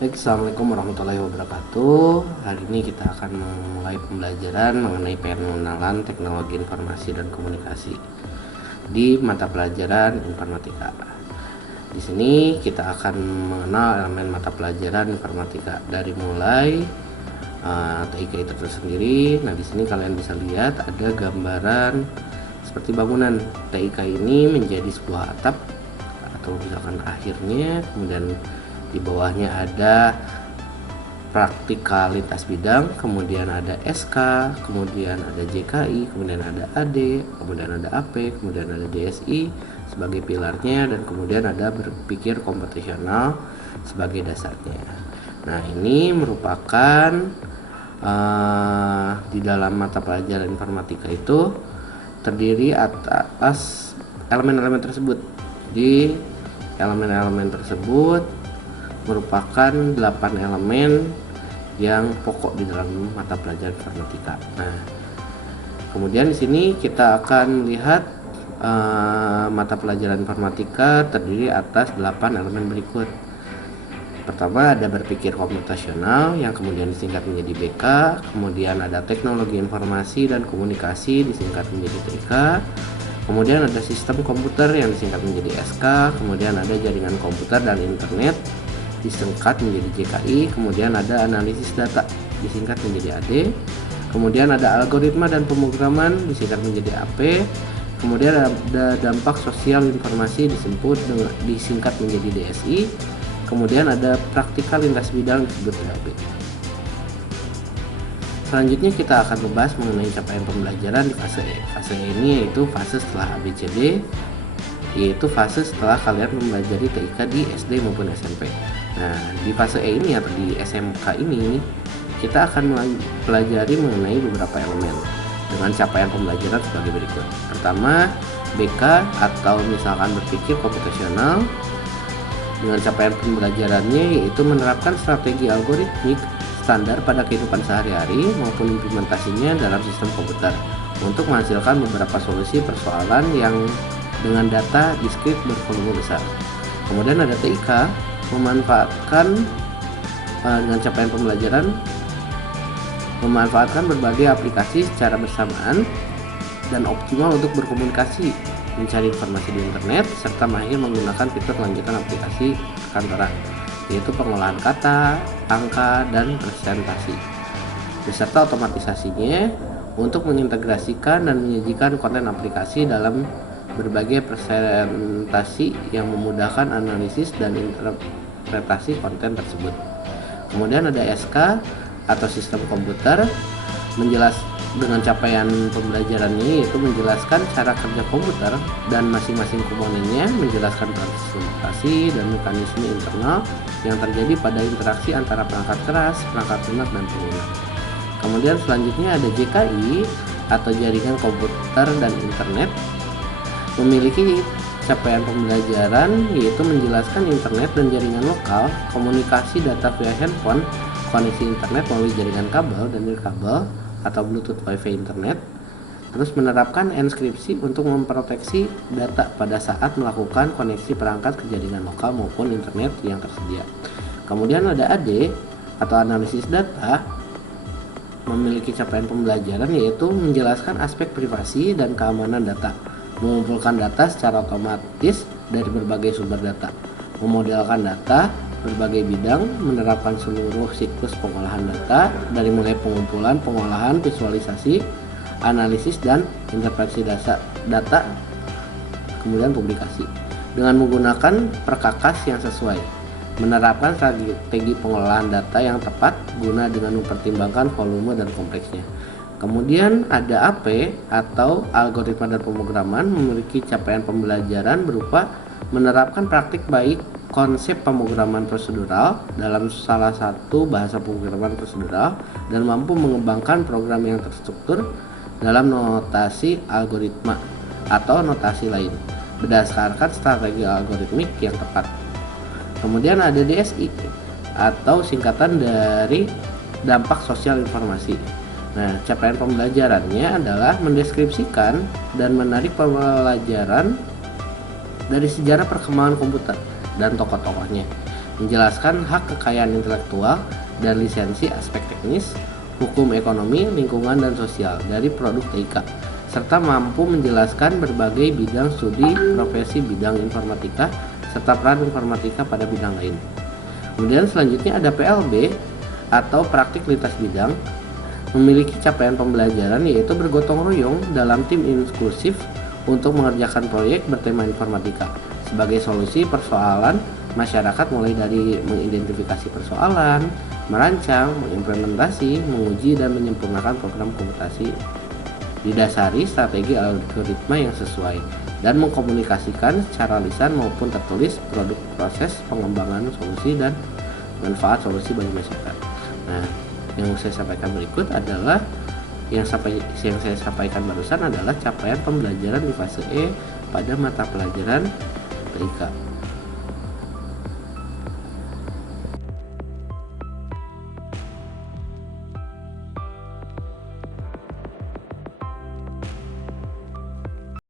Baik, Assalamualaikum warahmatullahi wabarakatuh. Hari ini kita akan memulai pembelajaran mengenai pengenalan teknologi informasi dan komunikasi di mata pelajaran informatika. Di sini kita akan mengenal elemen mata pelajaran informatika dari mulai TIK itu tersendiri. Nah, di sini kalian bisa lihat ada gambaran seperti bangunan. TIK ini menjadi sebuah atap atau misalkan akhirnya, kemudian di bawahnya ada praktikalitas bidang, kemudian ada SK, kemudian ada JKI, kemudian ada AD, kemudian ada AP, kemudian ada DSI sebagai pilarnya, dan kemudian ada berpikir komputasional sebagai dasarnya. Nah, ini merupakan di dalam mata pelajaran informatika itu terdiri atas elemen-elemen tersebut. Di elemen-elemen tersebut merupakan 8 elemen yang pokok di dalam mata pelajaran informatika. Nah, kemudian di sini kita akan lihat mata pelajaran informatika terdiri atas 8 elemen berikut. Pertama ada berpikir komputasional yang kemudian disingkat menjadi BK, kemudian ada teknologi informasi dan komunikasi disingkat menjadi TIK, kemudian ada sistem komputer yang disingkat menjadi SK, kemudian ada jaringan komputer dan internet disingkat menjadi JKI, kemudian ada analisis data disingkat menjadi AD, kemudian ada algoritma dan pemrograman disingkat menjadi AP, kemudian ada dampak sosial informasi disingkat menjadi DSI, kemudian ada praktikal lintas bidang disebut PLB. Selanjutnya kita akan membahas mengenai capaian pembelajaran di fase E. Fase E ini yaitu fase setelah ABCD, yaitu fase setelah kalian mempelajari TIK di SD maupun SMP. Nah, di fase E ini atau di SMK ini kita akan mempelajari mengenai beberapa elemen dengan capaian pembelajaran sebagai berikut. Pertama, BK atau misalkan berpikir komputasional, dengan capaian pembelajarannya yaitu menerapkan strategi algoritmik standar pada kehidupan sehari-hari maupun implementasinya dalam sistem komputer untuk menghasilkan beberapa solusi persoalan yang dengan data diskrit bervolume besar. Kemudian ada TIK, memanfaatkan dengan capaian pembelajaran memanfaatkan berbagai aplikasi secara bersamaan dan optimal untuk berkomunikasi, mencari informasi di internet, serta mahir menggunakan fitur lanjutan aplikasi kantoran, yaitu pengolahan kata, angka, dan presentasi, beserta otomatisasinya untuk mengintegrasikan dan menyajikan konten aplikasi dalam berbagai presentasi yang memudahkan analisis dan interpretasi konten tersebut. Kemudian ada SK atau sistem komputer, dengan capaian pembelajarannya yaitu menjelaskan cara kerja komputer dan masing-masing komponennya, menjelaskan proses operasi dan mekanisme internal yang terjadi pada interaksi antara perangkat keras, perangkat lunak, dan pengguna. Kemudian selanjutnya ada JKI atau jaringan komputer dan internet, memiliki capaian pembelajaran yaitu menjelaskan internet dan jaringan lokal, komunikasi data via handphone, koneksi internet melalui jaringan kabel dan nirkabel atau Bluetooth Wi-Fi internet, terus menerapkan enskripsi untuk memproteksi data pada saat melakukan koneksi perangkat ke jaringan lokal maupun internet yang tersedia. Kemudian ada AD atau analisis data, memiliki capaian pembelajaran yaitu menjelaskan aspek privasi dan keamanan data, mengumpulkan data secara otomatis dari berbagai sumber data, memodelkan data berbagai bidang, menerapkan seluruh siklus pengolahan data dari mulai pengumpulan, pengolahan, visualisasi, analisis, dan interpretasi data, kemudian publikasi dengan menggunakan perkakas yang sesuai, menerapkan strategi pengolahan data yang tepat guna dengan mempertimbangkan volume dan kompleksnya. Kemudian ada AP atau algoritma dan pemrograman, memiliki capaian pembelajaran berupa menerapkan praktik baik konsep pemrograman prosedural dalam salah satu bahasa pemrograman prosedural dan mampu mengembangkan program yang terstruktur dalam notasi algoritma atau notasi lain berdasarkan strategi algoritmik yang tepat. Kemudian ada DSI atau singkatan dari dampak sosial informasi. Nah, capaian pembelajarannya adalah mendeskripsikan dan menarik pembelajaran dari sejarah perkembangan komputer dan tokoh-tokohnya, menjelaskan hak kekayaan intelektual dan lisensi, aspek teknis, hukum ekonomi, lingkungan, dan sosial dari produk TIK, serta mampu menjelaskan berbagai bidang studi profesi bidang informatika serta peran informatika pada bidang lain. Kemudian selanjutnya ada PLB atau praktik lintas bidang, memiliki capaian pembelajaran yaitu bergotong royong dalam tim inklusif untuk mengerjakan proyek bertema informatika sebagai solusi persoalan masyarakat, mulai dari mengidentifikasi persoalan, merancang, mengimplementasi, menguji, dan menyempurnakan program komputasi didasari strategi algoritma yang sesuai, dan mengkomunikasikan secara lisan maupun tertulis produk proses pengembangan solusi dan manfaat solusi bagi masyarakat. Nah, yang saya sampaikan berikut adalah yang saya sampaikan barusan adalah capaian pembelajaran di fase E pada mata pelajaran TIK.